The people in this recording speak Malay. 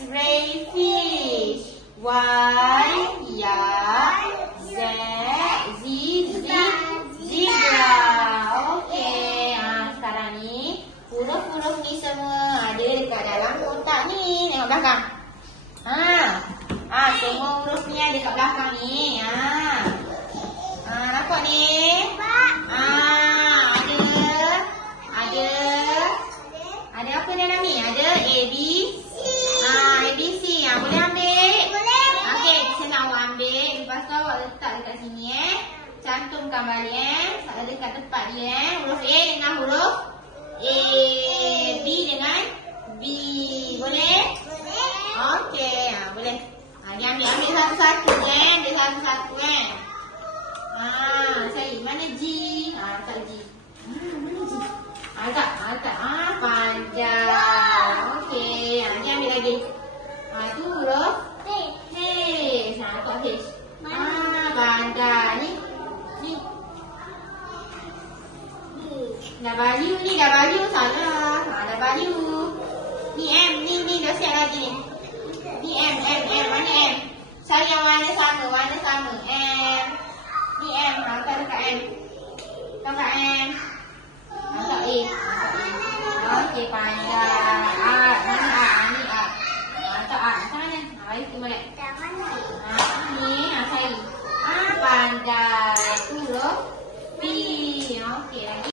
Crayfish. Y, yak. Z, zebra. Okey. Sekarang ni huruf-huruf ni semua ada dekat dalam kotak ni. Tengok belakang. Semua huruf ni ada dekat belakang ni. Nampak ni? Ada apa dalam ni? Ada A, B, A, B, C. Boleh ambil? Boleh. Okey, saya nak awak ambil. Lepas tu awak letak dekat sini Cantumkan balik dekat tempat dia Huruf A dengan huruf A. B dengan B. Boleh? Boleh. Okey, boleh. Dia ambil satu-satu Ambil satu-satu Cari mana G? Tak G. Mana G? Agak. Panjang. Okey, ni ambil lagi. Tu huruf H. Nampak H. Panjang. Ni. W salah. W. Ni M. Ni dah siap lagi ni. Ni M. Mana M? Cari yang warna sama.